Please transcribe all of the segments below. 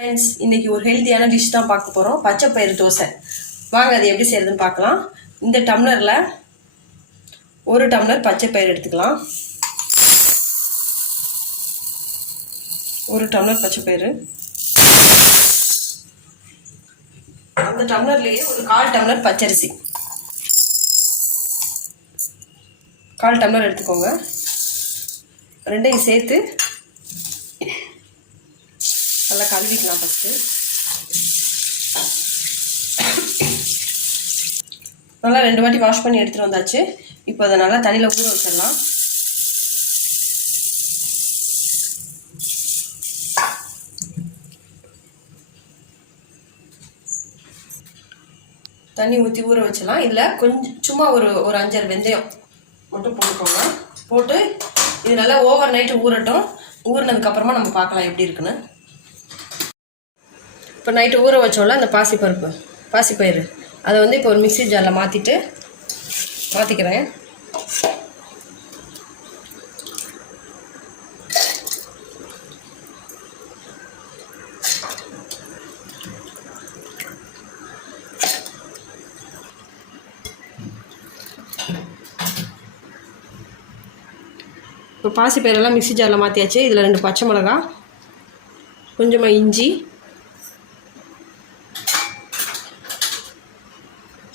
Friends, இன்றைக்கி ஒரு ஹெல்த்தியான டிஷ் தான் பார்க்க போகிறோம். பச்சை பயிறு தோசை. வாங்க அது எப்படி செய்கிறதுன்னு பார்க்கலாம். இந்த டம்ளரில் 1 டம்ளர் பச்சை பயிறு எடுத்துக்கலாம். 1 டம்ளர் பச்சை பயிறு. அந்த டம்ளர்லேயே ஒரு 1/4 டம்ளர் பச்சரிசி. 1/4 டம்ளர் எடுத்துக்கோங்க. ரெண்டையும் சேர்த்து நல்லா கழுவிக்கலாம். ஃபஸ்ட்டு நல்லா 2 வாட்டி வாஷ் பண்ணி எடுத்துகிட்டு வந்தாச்சு. இப்போ அதை நல்லா தண்ணியில் ஊற வச்சிடலாம். தண்ணி ஊற்றி ஊற வச்சிடலாம். இதில் கொஞ்சம் சும்மா ஒரு 5-6 வெந்தயம் மட்டும் போட்டுக்கோங்க. போட்டு இது நல்லா ஓவர் நைட்டு ஊறட்டும். ஊறினதுக்கப்புறமா நம்ம பார்க்கலாம் எப்படி இருக்குன்னு. இப்போ நைட்டு ஊற வச்சோம்ல அந்த பாசிப்பயிறு அதை வந்து இப்போ ஒரு மிக்ஸி ஜாரில் மாற்றிக்கிறேன். இப்போ பாசிப்பயிரெல்லாம் மிக்ஸி ஜாரில் மாற்றியாச்சு. இதில் 2 பச்சை மிளகா, கொஞ்சமாக இஞ்சி,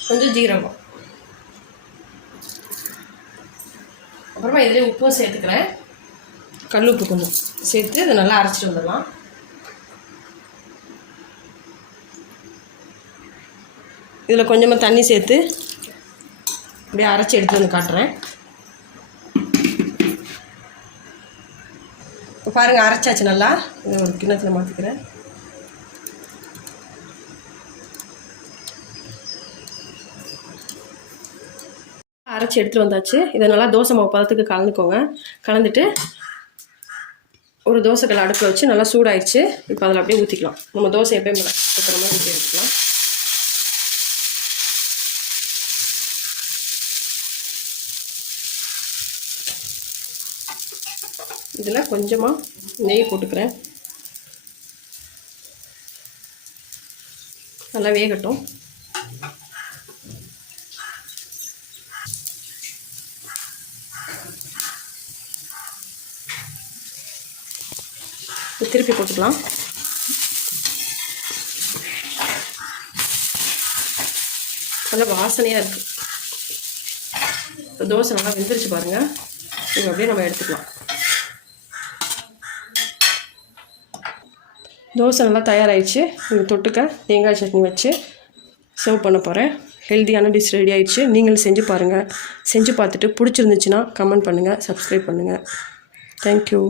கொஞ்சம் ஜீரகம், அப்புறமா இதில் உப்பும் சேர்த்துக்கிறேன். கல் உப்பு கொஞ்சம் சேர்த்து இதை நல்லா அரைச்சிட்டு வந்துடலாம். இதில் கொஞ்சமாக தண்ணி சேர்த்து அப்படியே அரைச்சி எடுத்து வந்து காட்டுறேன். இப்போ பாருங்கள், அரைச்சாச்சு நல்லா. இதை ஒரு கிண்ணத்தில் மாற்றிக்கிறேன். அரைச்சி எடுத்துகிட்டு வந்தாச்சு. இதை நல்லா தோசை மாவு பதத்துக்கு கலந்துக்கோங்க. கலந்துட்டு ஒரு தோசைக்கல் அடுப்பில் வச்சு நல்லா சூடாயிடுச்சு. இப்போ அதில் அப்படியே ஊற்றிக்கலாம். நம்ம தோசை எப்பயும் ஊற்றுற மாதிரி ஊற்றி எடுத்துக்கலாம். இதில் கொஞ்சமாக நெய் போட்டுக்கிறேன். நல்லா வேகட்டும். திருப்பி போட்டுக்கலாம். நல்லா வாசனையாக இருக்குது. இப்போ தோசை நல்லா வெந்துருச்சு பாருங்கள். இது அப்படியே நம்ம எடுத்துக்கலாம். தோசை நல்லா தயாராகிடுச்சு. இது தொட்டுக்க தேங்காய் சட்னி வச்சு சர்வ் பண்ண போகிறேன். ஹெல்த்தியான டிஷ் ரெடி ஆகிடுச்சு. நீங்களும் செஞ்சு பாருங்கள். செஞ்சு பார்த்துட்டு பிடிச்சிருந்துச்சுன்னா கமெண்ட் பண்ணுங்கள், சப்ஸ்கிரைப் பண்ணுங்கள். தேங்க்யூ.